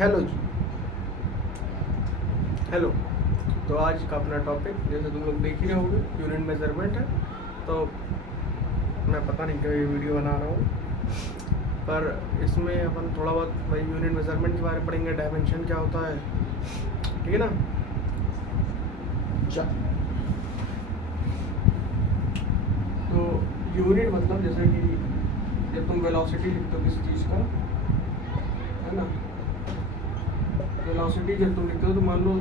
Hello जी, hello. तो आज का अपना टॉपिक जैसे तुम लोग देख ही रहे होगे यूनिट मेजरमेंट है। तो मैं पता नहीं क्यों ये वीडियो बना रहा हूँ, पर इसमें अपन थोड़ा बहुत भाई यूनिट मेजरमेंट के बारे में पढ़ेंगे, डायमेंशन क्या होता है, ठीक है ना। चल, तो यूनिट मतलब जैसे कि जब तुम वेलोसिटी लिखते हो किसी चीज़ का, है ना, वेलोसिटी जब तुम लिखते हो तो मान लो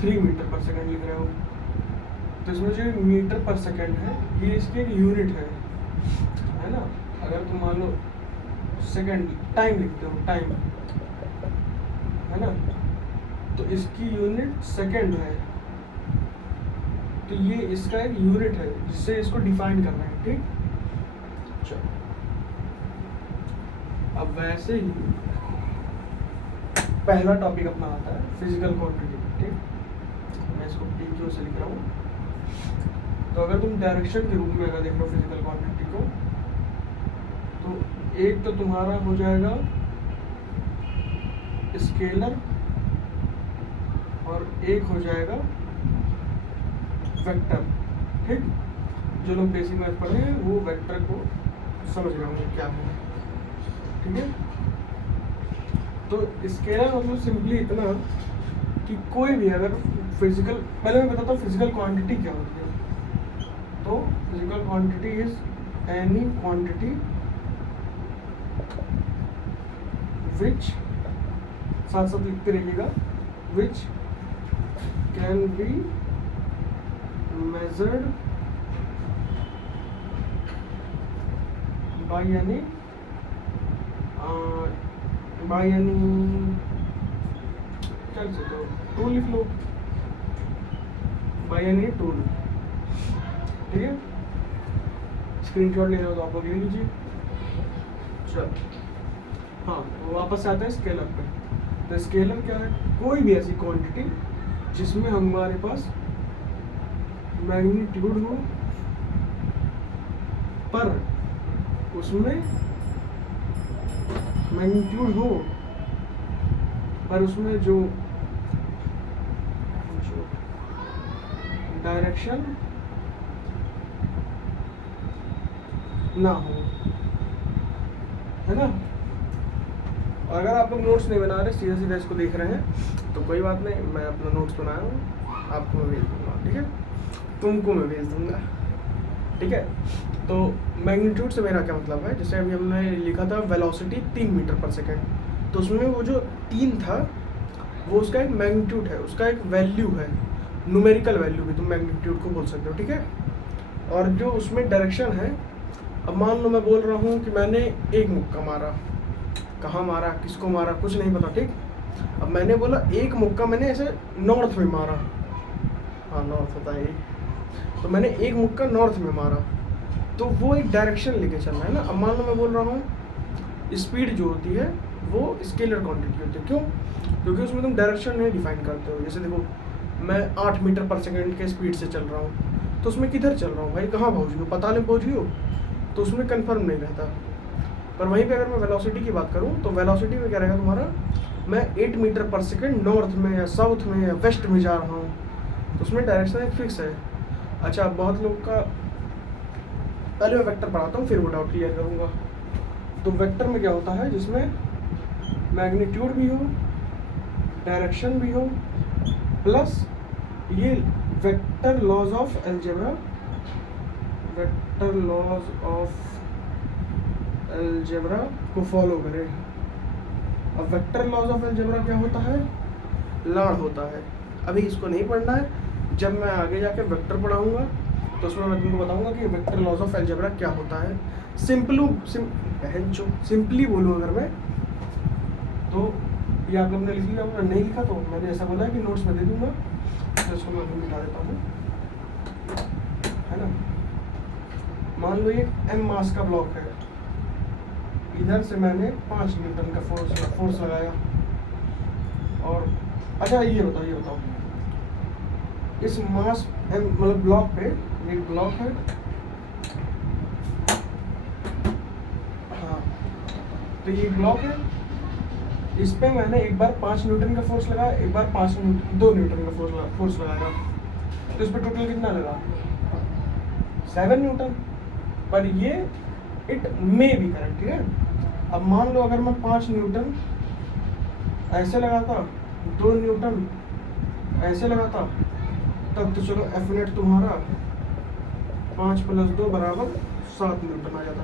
3 मीटर पर सेकंड लिख रहे हो, तो इसमें जो मीटर पर सेकंड है ये इसकी एक यूनिट है ना। अगर तुम मान लो सेकंड टाइम लिखते हो, टाइम, है ना, तो इसकी यूनिट सेकंड है, तो ये इसका एक यूनिट है जिससे इसको डिफाइन करना है, ठीक। चलो, अब वैसे ही पहला टॉपिक अपना आता है फिजिकल क्वांटिटी, ठीक। मैं इसको PQ से लिख रहा हूँ। तो अगर तुम डायरेक्शन के रूप में अगर देख लो फिजिकल क्वांटिटी को, तो एक तो तुम्हारा हो जाएगा स्केलर और एक हो जाएगा वेक्टर, ठीक। जो लोग बेसिक मैथ पढ़े हैं वो वेक्टर को समझ रहे होंगे क्या है, ठीक है। तो स्केलर मतलब सिंपली इतना कि कोई भी अगर फिजिकल, पहले मैं बताता हूँ फिजिकल क्वांटिटी क्या होती है। तो physical quantity is any quantity which, साथ साथ लिखते रहिएगा, which can be measured by any चल सकते हो, टूल लिख लो, बाय एनी टूल, ठीक है। स्क्रीनशॉट लेना हो तो आप लोग ले लीजिए। चलो, हाँ, तो वापस आते हैं स्केलर पे। तो स्केलर क्या है? कोई भी ऐसी क्वांटिटी जिसमें हमारे पास मैग्नीट्यूड हो पर उसमें मैग्नीट्यूड हो पर उसमें जो डायरेक्शन ना हो, है ना। और अगर आप लोग नोट्स नहीं बना रहे, सीधा सीधा इसको देख रहे हैं, तो कोई बात नहीं, मैं अपना नोट्स बनाया हूँ, आपको मैं भेज दूँगा, ठीक है, तुमको मैं भेज दूँगा, ठीक है। तो मैग्नीट्यूड से मेरा क्या मतलब है, जैसे अभी हमने लिखा था वेलोसिटी 3 मीटर पर सेकेंड, तो उसमें वो जो 3 था वो उसका एक मैग्नीट्यूड है, उसका एक वैल्यू है, न्यूमेरिकल वैल्यू भी तुम मैग्नीट्यूड को बोल सकते हो, ठीक है। और जो उसमें डायरेक्शन है, अब मान लो मैं बोल रहा हूँ कि मैंने एक मुक्का मारा, कहाँ मारा, किसको मारा, कुछ नहीं पता, ठीक। अब मैंने बोला एक मुक्का मैंने ऐसे नॉर्थ में मारा, हाँ नॉर्थ होता है, तो मैंने एक मुक्का नॉर्थ में मारा, तो वो एक डायरेक्शन लेके चल रहा है ना। अब मान लो मैं बोल रहा हूँ स्पीड जो होती है वो स्केलर क्वांटिटी होती है, क्यों? क्योंकि उसमें तुम डायरेक्शन नहीं डिफाइन करते हो। जैसे देखो, मैं 8 मीटर पर सेकेंड के स्पीड से चल रहा हूँ, तो उसमें किधर चल रहा हूँ भाई, कहाँ पहुँच गई हो, पता नहीं पहुँच गई हो, तो उसमें कंफर्म नहीं रहता। पर वहीं पे अगर मैं वेलोसिटी की बात करूँ तो वेलोसिटी में क्या रहेगा तुम्हारा, मैं 8 मीटर पर सेकेंड नॉर्थ में या साउथ में या वेस्ट में जा रहा हूँ, तो उसमें डायरेक्शन एक फिक्स है। अच्छा, बहुत लोग का, पहले मैं वेक्टर पढ़ाता हूँ फिर वो डाउट क्लियर करूँगा। तो वेक्टर में क्या होता है, जिसमें मैग्नीट्यूड भी हो, डायरेक्शन भी हो, प्लस ये vector laws of algebra, vector laws of algebra को फॉलो करे। अब वेक्टर लॉज ऑफ अलजेब्रा क्या होता है, लर्न होता है। अभी इसको नहीं पढ़ना है, जब मैं आगे जाके वेक्टर पढ़ाऊंगा तो उसमें मैं तुमको बताऊंगा कि वेक्टर लॉज ऑफ अलजेब्रा क्या होता है। सिंपली बोलूँ अगर मैं, तो ये आप लोग ने लिख लिया होगा, नहीं लिखा तो मैंने ऐसा बोला है कि नोट्स में दे दूंगा, तो इसको मैं अभी मिटा देता हूँ, है ना। मान लो ये m मास का ब्लॉक है, इधर से मैंने 5 न्यूटन का फोर्स लगाया, और अच्छा ये बताओ इस मास मतलब ब्लॉक पे, एक ब्लॉक है, हाँ, तो ये ब्लॉक है, इस पे मैंने एक बार 5 न्यूटन का फोर्स लगाया, एक बार 2 न्यूटन का फोर्स लगाया, तो इस पे टोटल कितना लगा, 7 न्यूटन। पर ये इट मे बी करेक्ट, ठीक है। अब मान लो अगर मैं 5 न्यूटन ऐसे लगाता, 2 न्यूटन ऐसे लगाता, तब तो चलो एफ नेट तुम्हारा 5 + 2 = 7 न्यूटन आ जाता,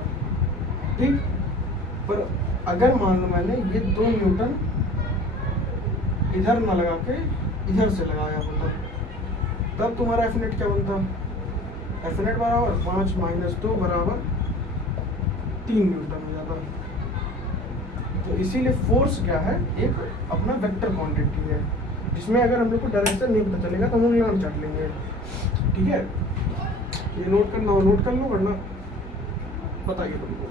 ठीक। पर अगर मान लो मैंने ये 2 न्यूटन इधर ना लगा के इधर से लगाया होता, तब तुम्हारा एफ नेट क्या बनता, एफ नेट बराबर 5 - 2 = 3 न्यूटन हो जाता। तो इसीलिए फोर्स क्या है, एक अपना वेक्टर क्वांटिटी है, जिसमें अगर हम लोग को डायरेक्शन नहीं पता चलेगा तो हम लोग लाइन चाट लेंगे, ठीक है। ये नोट करना हो नोट कर लो, वरना बताइए तुमको।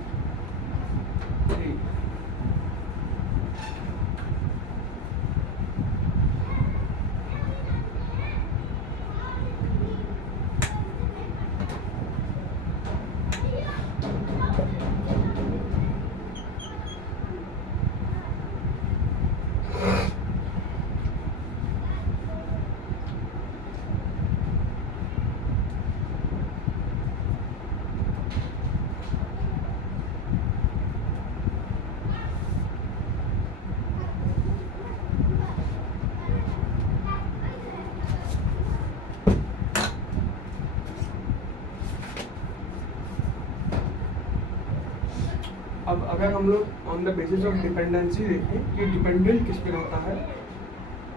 अब अगर हम लोग on the basis of dependency देखें कि डिपेंडेंट किस पे रहता है,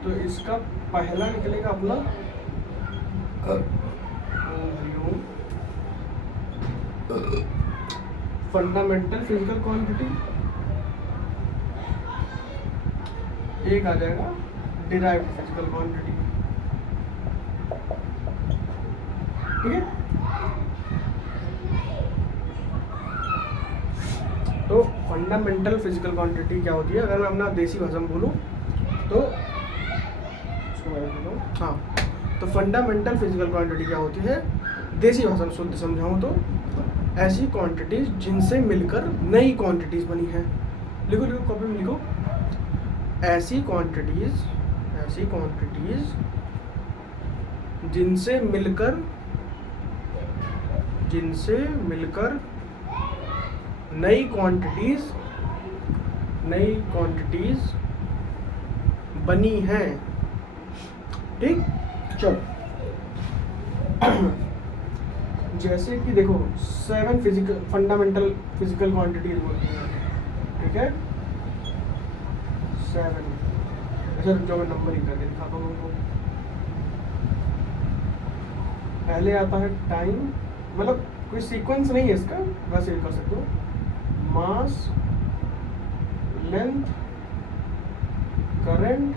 तो इसका पहला निकलेगा अपना फंडामेंटल फिजिकल क्वांटिटी, एक आ जाएगा डिराइव्ड फिजिकल क्वांटिटी, ठीक है। तो फंडामेंटल फिजिकल क्वांटिटी क्या होती है, अगर मैं अपना देसी भाषा में बोलूँ तो हाँ, तो फंडामेंटल फिजिकल क्वांटिटी क्या होती है, देसी भाषा में शुद्ध समझाऊँ तो ऐसी क्वांटिटीज जिनसे मिलकर नई क्वांटिटीज बनी है। लिखो कॉपी में लिखो, ऐसी क्वांटिटीज जिनसे मिलकर नई क्वांटिटीज बनी हैं, ठीक। चलो जैसे कि देखो 7 फंडामेंटल फिजिकल क्वांटिटीज होती हैं, ठीक है, 7। अच्छा जो मैं नंबरिंग करके दिखाता हूँ उनको। पहले आता है टाइम, मतलब कोई सीक्वेंस नहीं है इसका, वैसे कर सकते हो, mass, length, current,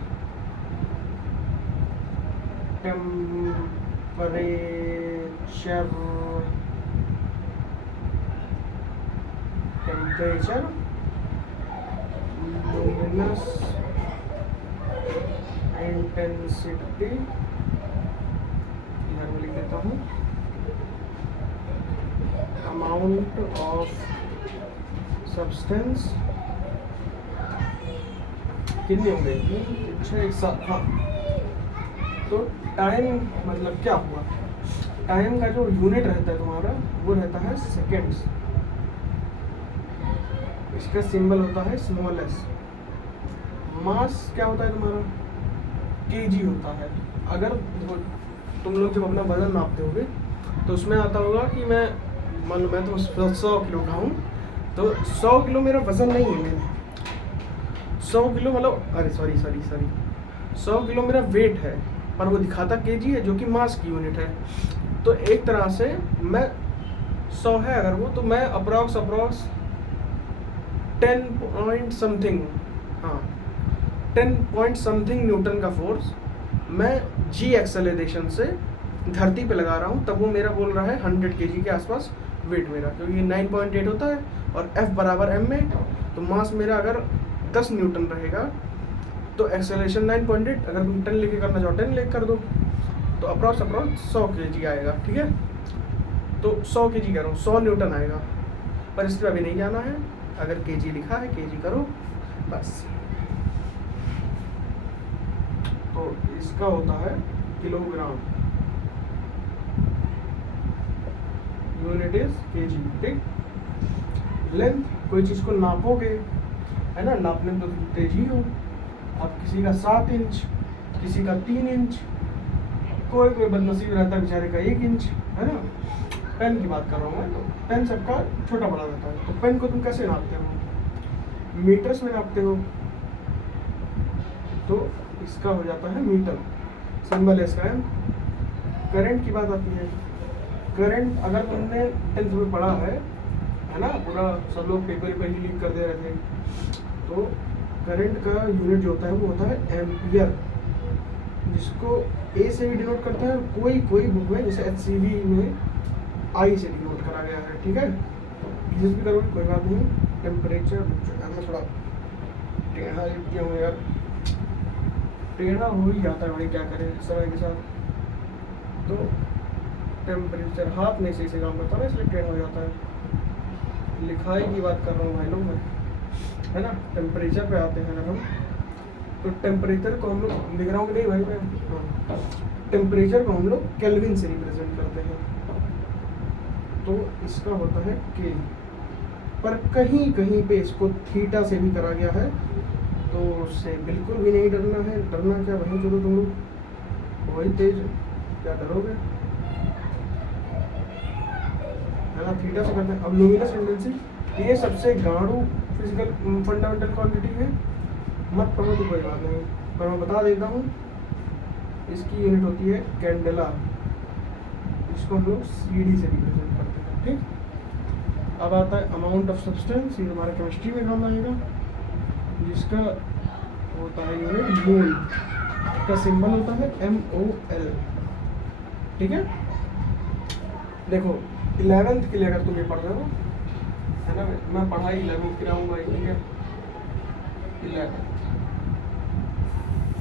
temperature, luminous intensity, इधर में लिख देता हूँ, अमाउंट ऑफ सब्सटेंस कितने होंगे, 3 6 1 7। हाँ, तो टाइम मतलब क्या हुआ, टाइम का जो यूनिट रहता है तुम्हारा वो रहता है सेकेंड्स। इसका सिंबल होता है स्मॉल एस। मास क्या होता है तुम्हारा, केजी होता है। अगर तुम लोग जब अपना वजन नापते होगे तो उसमें आता होगा कि मैं तो 100 किलो का हूँ, तो 100 किलो मेरा वजन नहीं है। 100 किलो मतलब अरे सॉरी 100 किलो मेरा वेट है, पर वो दिखाता केजी है जो कि मास की यूनिट है। तो एक तरह से मैं 100 है अगर वो, तो मैं अप्रॉक्स 10 पॉइंट समथिंग, हाँ 10 पॉइंट समथिंग न्यूटन का फोर्स मैं जी एक्सेलरेशन से धरती पे लगा रहा हूँ, तब वो मेरा बोल रहा है 100 kg के आसपास वेट मेरा, क्योंकि 9.8 होता है और F बराबर m में। तो मास मेरा अगर 10 न्यूटन रहेगा तो एक्सेलरेशन 9.8, अगर तुम 10 लेके करना चाहो 10 लेके कर दो, तो अप्रॉक्स 100 kg आएगा। ठीक है, तो 100 kg कह रहा हूँ, 100 न्यूटन आएगा, पर इस पर अभी नहीं जाना है। अगर kg लिखा है kg करो बस। तो इसका होता है किलोग्राम, यूनिट इज केजी। ठीक, लेंथ कोई चीज़ को नापोगे है ना, नापने में तो तेज ही हो। अब किसी का 7 इंच, किसी का 3 इंच, कोई बदनसीब रहता है बेचारे का 1 इंच, है ना। पेन की बात कर रहा हूँ मैं, तो पेन सबका छोटा बड़ा रहता है। तो पेन को तुम कैसे नापते हो, मीटर्स में नापते हो, तो इसका हो जाता है मीटर, सिंबल है इसका। करंट की बात आती है, करंट अगर तुमने 10th में पढ़ा है ना, पूरा सब लोग पेपर पर ही लीक कर दे रहे थे, तो करंट का यूनिट जो होता है वो होता है एम्पियर, जिसको ए से भी डिनोट करते हैं, और कोई बुक में जैसे HCV में आई से डिनोट करा गया है। ठीक है, किसी भी करोगे कोई बात नहीं। टेम्परेचर मैं थोड़ा टेढ़ा क्यों हूँ यार, टेढ़ा हो ही जाता है भाई, क्या करें समय के साथ। तो टेम्परेचर हाथ में से काम करता है ना, इसलिए टेढ़ा हो जाता है। लिखाई की बात कर रहा हूँ भाई लोग मैं, है ना। टेम्परेचर पे आते हैं अगर हम, तो टेम्परेचर को हम लोग लिख रहा हूँ कि नहीं भाई मैं, हाँ, टेम्परेचर को हम लोग केल्विन से रिप्रेजेंट करते हैं, तो इसका होता है के। पर कहीं कहीं पे इसको थीटा से भी करा गया है, तो उससे बिल्कुल भी नहीं डरना है। डरना क्या वहीं चलो तुम लोग वही तेज, क्या डरोगे, है ना। थीटा से करते हैं। अब लुमिनस इंटेंसिटी, ये सबसे गाढ़ू फिजिकल फंडामेंटल क्वांटिटी है, मत पढ़ो तो कोई बात नहीं, पर मैं बता देता हूँ। इसकी यूनिट होती है कैंडेला, इसको हम लोग CD से रिप्रेजेंट करते हैं। ठीक, अब आता है अमाउंट ऑफ सब्सटेंस, ये हमारा केमिस्ट्री में काम आएगा, जिसका होता है यूनिट मोल, का सिंबल होता है MOL। ठीक है, देखो 11th के लिए अगर तुम ये पढ़ रहे हो, है ना, मैं पढ़ाई 11th की रहूँगा। ठीक है, 11th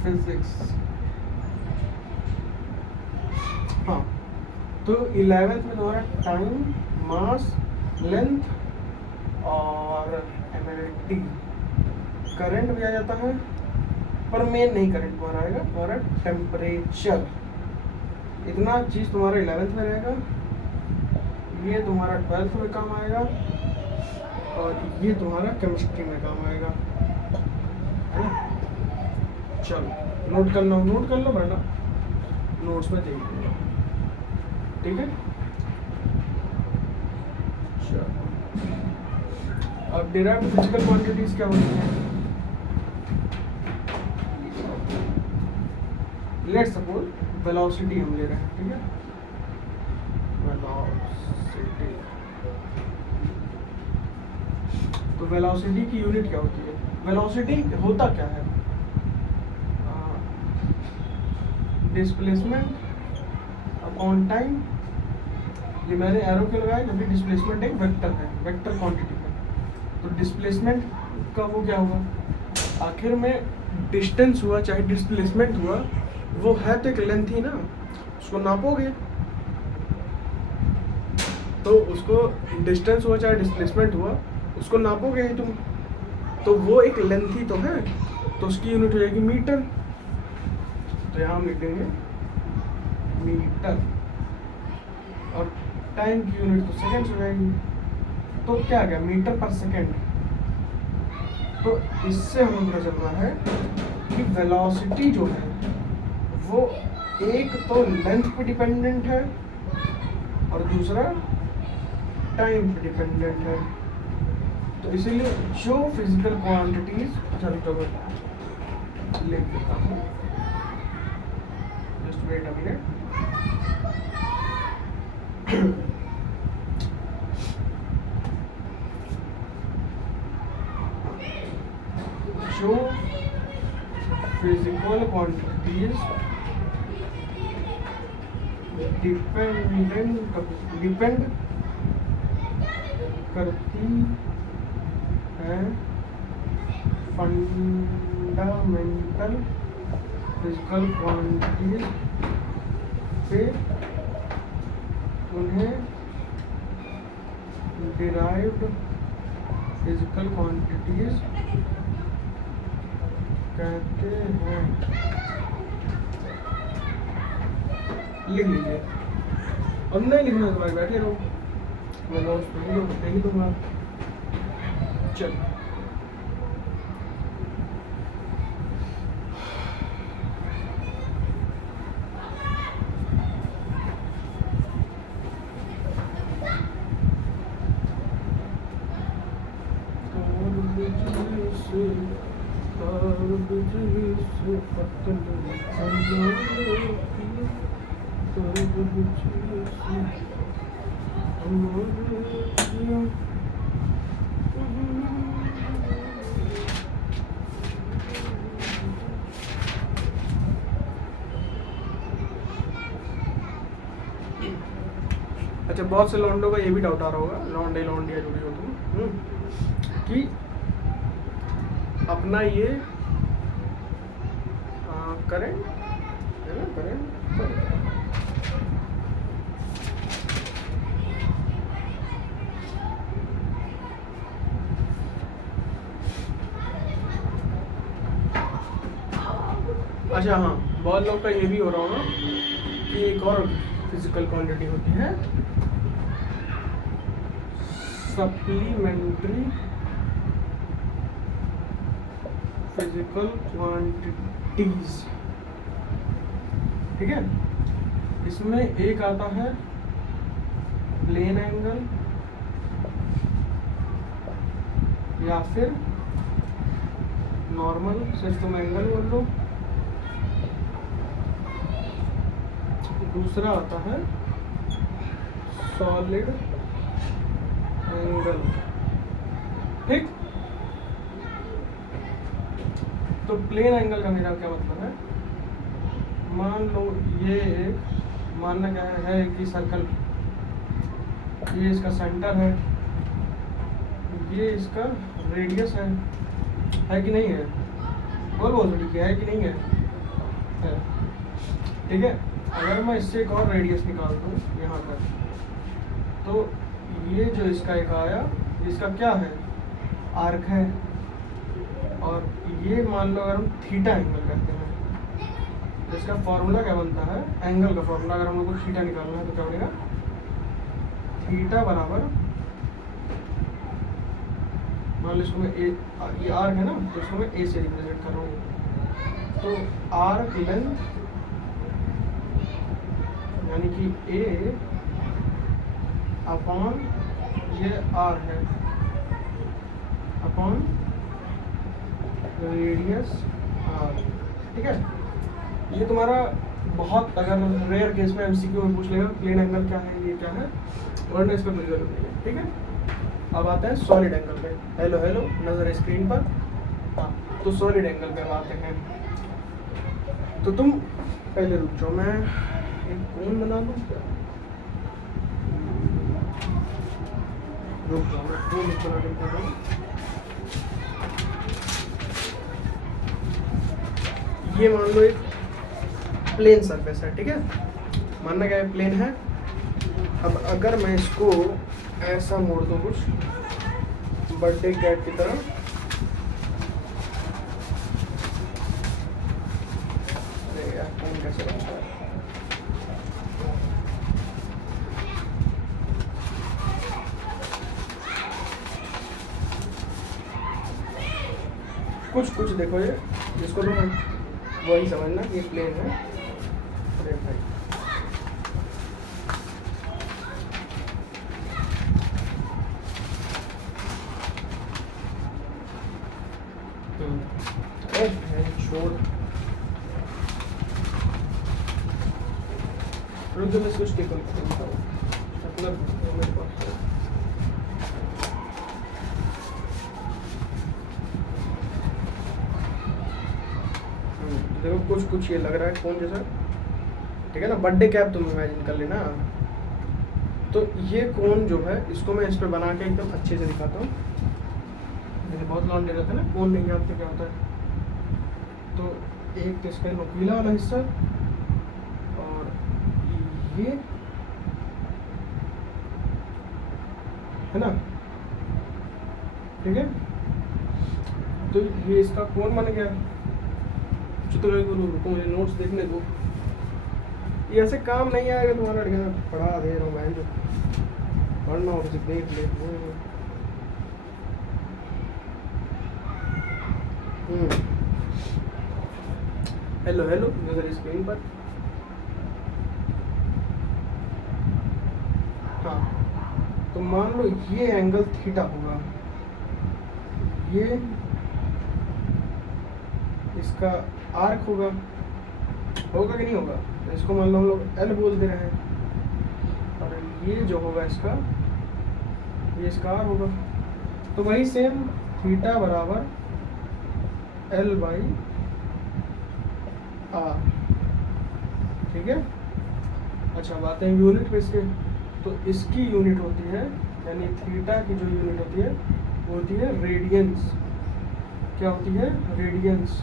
फिजिक्स, हाँ, तो 11th में तुम्हारा टाइम, मास, लेंथ और एमिनिटी, करंट भी आ जाता है, पर मेन नहीं करंट तुम्हारा आएगा, तुम्हारा टेम्परेचर। इतना चीज़ तुम्हारा 11th में रहेगा, ये तुम्हारा 12th में काम आएगा, और ये तुम्हारा केमिस्ट्री में काम आएगा। चलो नोट कर लो वरना नोट्स में देख लो। ठीक है, चलो अब डिराइव्ड फिजिकल क्वांटिटीज क्या होती हैं। लेट्स सपोज वेलोसिटी हम ले रहे हैं। ठीक है, वेलोसिटी, तो वेलोसिटी की यूनिट क्या होती है। वेलोसिटी होता क्या है, डिस्प्लेसमेंट अपॉन टाइम। ये मैंने एरो क्यों लगाया, क्योंकि डिस्प्लेसमेंट एक वेक्टर है, वेक्टर क्वांटिटी है। तो डिस्प्लेसमेंट का वो क्या हुआ, आखिर में डिस्टेंस हुआ चाहे डिस्प्लेसमेंट हुआ, वो है तो एक लेंथ ही ना, उसको नापोगे तो उसको डिस्टेंस हुआ चाहे डिस्प्लेसमेंट हुआ, उसको नापोगे ही तुम, तो वो एक लेंथ ही तो है, तो उसकी यूनिट हो जाएगी मीटर। तो यहाँ हम लिख देंगे मीटर, और टाइम की यूनिट तो सेकेंड हो जाएगी। तो क्या गया, मीटर पर सेकेंड। तो इससे हमें पता चल रहा है कि वेलोसिटी जो है वो एक तो लेंथ पे डिपेंडेंट है और दूसरा टाइम पे डिपेंडेंट है। तो इसीलिए जो फिजिकल क्वांटिटीज, चलो लिख देता हूँ, जस्ट वेट अ मिनट। जो फिजिकल क्वांटिटीज डिपेंड करती है फंडामेंटल फिजिकल क्वांटिटीज पे, उन्हें डिराइव्ड फिजिकल क्वांटिटीज कहते हैं। लिख लीजिए, और नहीं लिखना तो भाई बैठे रहो, मैं नोट्स दे ही दूंगा। चल अच्छा, बहुत से लौंडों का ये भी डाउट आ रहा होगा, लौंडे लौंडिया जुड़ी हो तुम, कि अपना ये करेंट है ना, करेंट अच्छा हाँ, बहुत लोग का ये भी हो रहा होगा कि एक और फिजिकल क्वांटिटी होती है सप्लीमेंट्री फिजिकल क्वांटिटीज। ठीक है, इसमें एक आता है प्लेन एंगल या फिर नॉर्मल, सिर्फ तुम एंगल बोल लो। दूसरा आता है सॉलिड एंगल। ठीक, तो प्लेन एंगल का मेरा क्या मतलब है, मान लो ये एक, मानना क्या है कि सर्कल, ये इसका सेंटर है, ये इसका रेडियस है कि नहीं है, बोल बोल ठीक है कि नहीं है, ठीक है। अगर मैं इससे एक और रेडियस निकाल दूँ यहाँ पर, तो ये जो इसका एक आया, इसका क्या है, आर्क है, और ये मान लो अगर हम थीटा एंगल कहते हैं, तो इसका फॉर्मूला क्या बनता है, एंगल का फॉर्मूला अगर हम लोग को थीटा निकालना है तो क्या बनेगा, थीटा बराबर, मान लो इसको मैं ये आर्क है ना, तो इसको मैं ए से रिप्रेजेंट कर रहा हूँ, तो आर्क लेंथ यानी कि ए अपॉन ये आर है अपॉन रेडियस आर। ठीक है, ये तुम्हारा बहुत अगर रेयर केस में एमसीक्यू में पूछ लेगा प्लेन एंगल क्या है, ये क्या है, वरना इसमें कोई जरूरत नहीं है। ठीक है, अब आते हैं सॉलिड एंगल पे। हेलो हेलो, नजर स्क्रीन पर। हाँ, तो सॉलिड एंगल पे आते हैं। तो तुम पहले रुक जाओ, मैं एक कोण बना दूँ क्या, रुक जाओ, मैं कोण बना देता हूँ। ये मान लो एक प्लेन सरफेस है, ठीक है, मानना क्या है, प्लेन है। अब अगर मैं इसको ऐसा मोड़ दूँ कुछ बर्थडे कैट की तरह। अरे यार फोन कैसे बनता है? कुछ देखो, ये जिसको तो वही समझना ये प्लेन है। अरे भाई छोड़, रुक जो मैं इसको स्टिक करता हूँ मतलब मेरे पास देखो कुछ ये लग रहा है कौन जैसा, ठीक है ना। बर्थडे कैप तुम इमेजिन कर लेना। तो ये कोन जो है इसको मैं इस पर बना के एकदम अच्छे से दिखाता हूँ। जैसे बहुत लॉन्डे रहते हैं ना, कोन नहीं जानते क्या होता है। तो एक तो इसका नुकीला वाला हिस्सा और ये है ना, ठीक है। तो ये इसका कोन बन गया। तो रुको मुझे नोट्स देखने दो, ये ऐसे काम नहीं आएगा तुम्हारा। पढ़ा दे रहा हूँ बहन, जो पढ़ना हो देख ले। हेलो नजर स्क्रीन पर। हाँ तो मान लो ये एंगल थीटा होगा, ये इसका आर्क होगा कि नहीं होगा। तो इसको मान लो हम लोग एल बोल दे रहे हैं, और ये जो होगा इसका, ये इसका आर होगा। तो वही सेम थीटा बराबर एल बाई आर, ठीक है। अच्छा बात है यूनिट पे इसके, तो इसकी यूनिट होती है, यानी थीटा की जो यूनिट होती है वो होती है रेडियंस। क्या होती है? रेडियंस।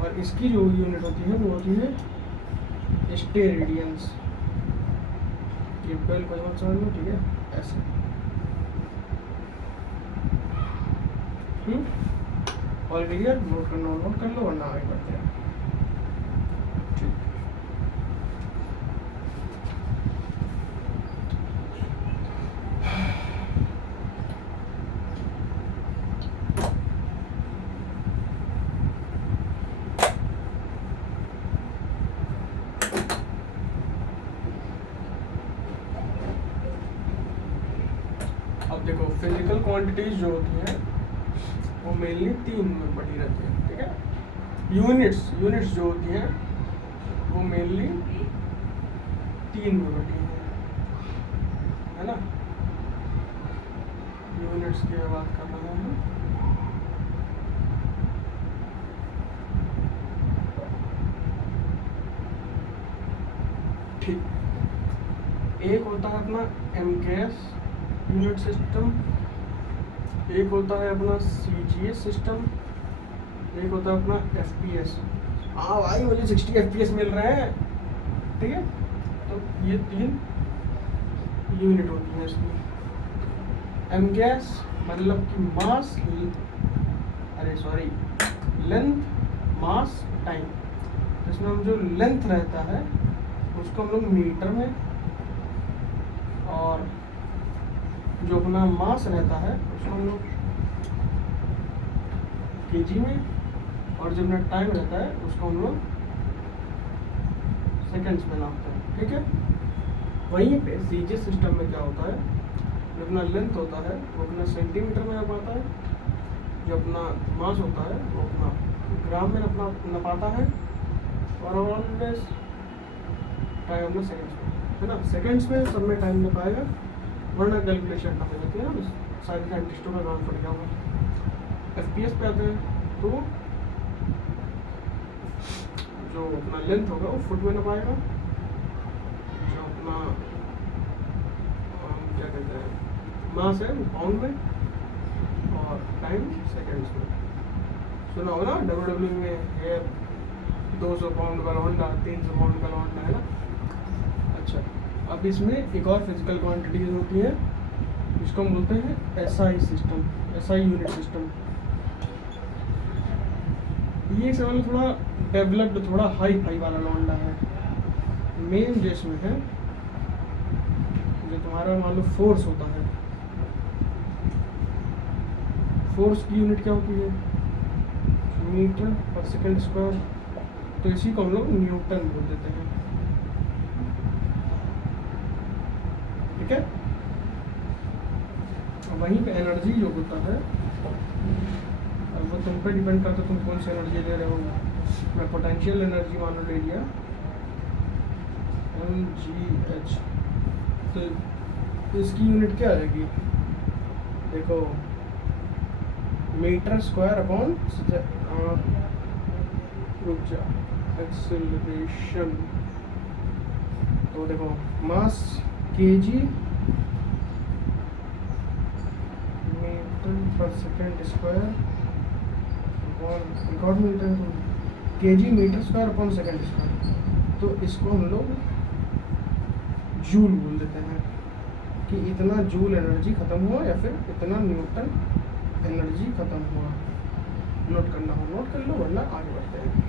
और इसकी जो यूनिट होती है वो होती है स्टेरेडियंस। ये पहले कोई बात समझ लो, ठीक है। ऐसे ऑल क्लियर? नोट कर लो वरना आगे बढ़ते हैं। अब देखो फिजिकल क्वांटिटीज जो होती हैं वो मेनली 3 में बढ़ी रहती है, ठीक है। यूनिट्स जो होती हैं वो मेनली 3 में बढ़ी है ना। यूनिट्स की बात कर रहे हैं। ठीक, एक होता है अपना एमकेएस यूनिट सिस्टम, एक होता है अपना सीजीएस सिस्टम, एक होता है अपना एफपीएस। हाँ भाई मुझे 60 एफपीएस मिल रहे हैं, ठीक है। तो ये 3 यूनिट होती हैं इसकी। एमकेएस मतलब कि मास, लेंथ, मास, टाइम। तो इसमें हम जो लेंथ रहता है उसको हम लोग मीटर में, और जो अपना मास रहता है उसको हम लोग केजी में, और जो अपना टाइम रहता है उसको हम लोग सेकंड्स में नापते हैं, ठीक है। वहीं पे सीजीएस सिस्टम में क्या होता है, जो अपना लेंथ होता है वो अपना सेंटीमीटर में नपाता है, जो अपना मास होता है वो अपना ग्राम में अपना नपाता है, और ऑलवेज टाइम अपना सेकंड्स में, है ना। सेकंड्स में सब में टाइम नपाएगा, वरना कैलकुलेशन ना हो जाती है ना। सारे साइंटिस्टों का काम पड़ गया होगा। एफपीएस पे आते हैं तो जो अपना लेंथ होगा वो फुट में नपाएगा, जो अपना क्या कहते हैं मास है वो पाउंड में, और टाइम सेकंड्स में। सुना होगा ना डब्ल्यूडब्ल्यू में है 200 पाउंड का लौंडा, 300 पाउंड का लौंडा, है ना। अच्छा अब इसमें एक और फिजिकल क्वांटिटीज होती है इसको हम बोलते हैं SI system, SI unit system. ये सवाल थोड़ा डेवलप्ड, थोड़ा हाई फाई वाला लौंडा है। मेन जो इसमें है, जो तुम्हारा मान लो फोर्स होता है, फोर्स की यूनिट क्या होती है? मीटर पर सेकंड स्क्वायर। तो इसी को हम लोग न्यूटन बोल देते हैं, ठीक है। वहीं पे एनर्जी जो होता है, अब वो तुम पे डिपेंड करता है तुम कौन सी एनर्जी ले रहे हो। मैं पोटेंशियल एनर्जी मान लो ले लिया, mgh, तो इसकी यूनिट क्या आएगी? देखो, मीटर स्क्वायर अपॉन रुक जा, एक्सेलरेशन। तो देखो, मास केजी मीटर पर second square upon metre, KG metre square upon second square. तो इसको हम लोग जूल बोल देते हैं कि इतना जूल एनर्जी खत्म हुआ या फिर इतना न्यूटन एनर्जी खत्म हुआ। नोट करना हो नोट कर लो, वरना आगे बढ़ते हैं।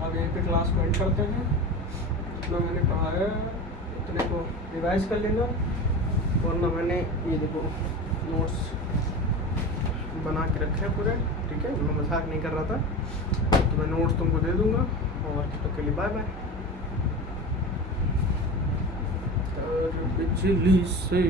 अब यहीं पे क्लास को एंड करते हैं। जितना मैंने पढ़ाया उतने को रिवाइज कर लेना, वरना मैंने ये देखो नोट्स बना के रखे हैं पूरे, ठीक है। मैं मजाक नहीं कर रहा था, तो मैं नोट्स तुमको दे दूंगा। और तब तक के लिए बाय बाय। बिजली से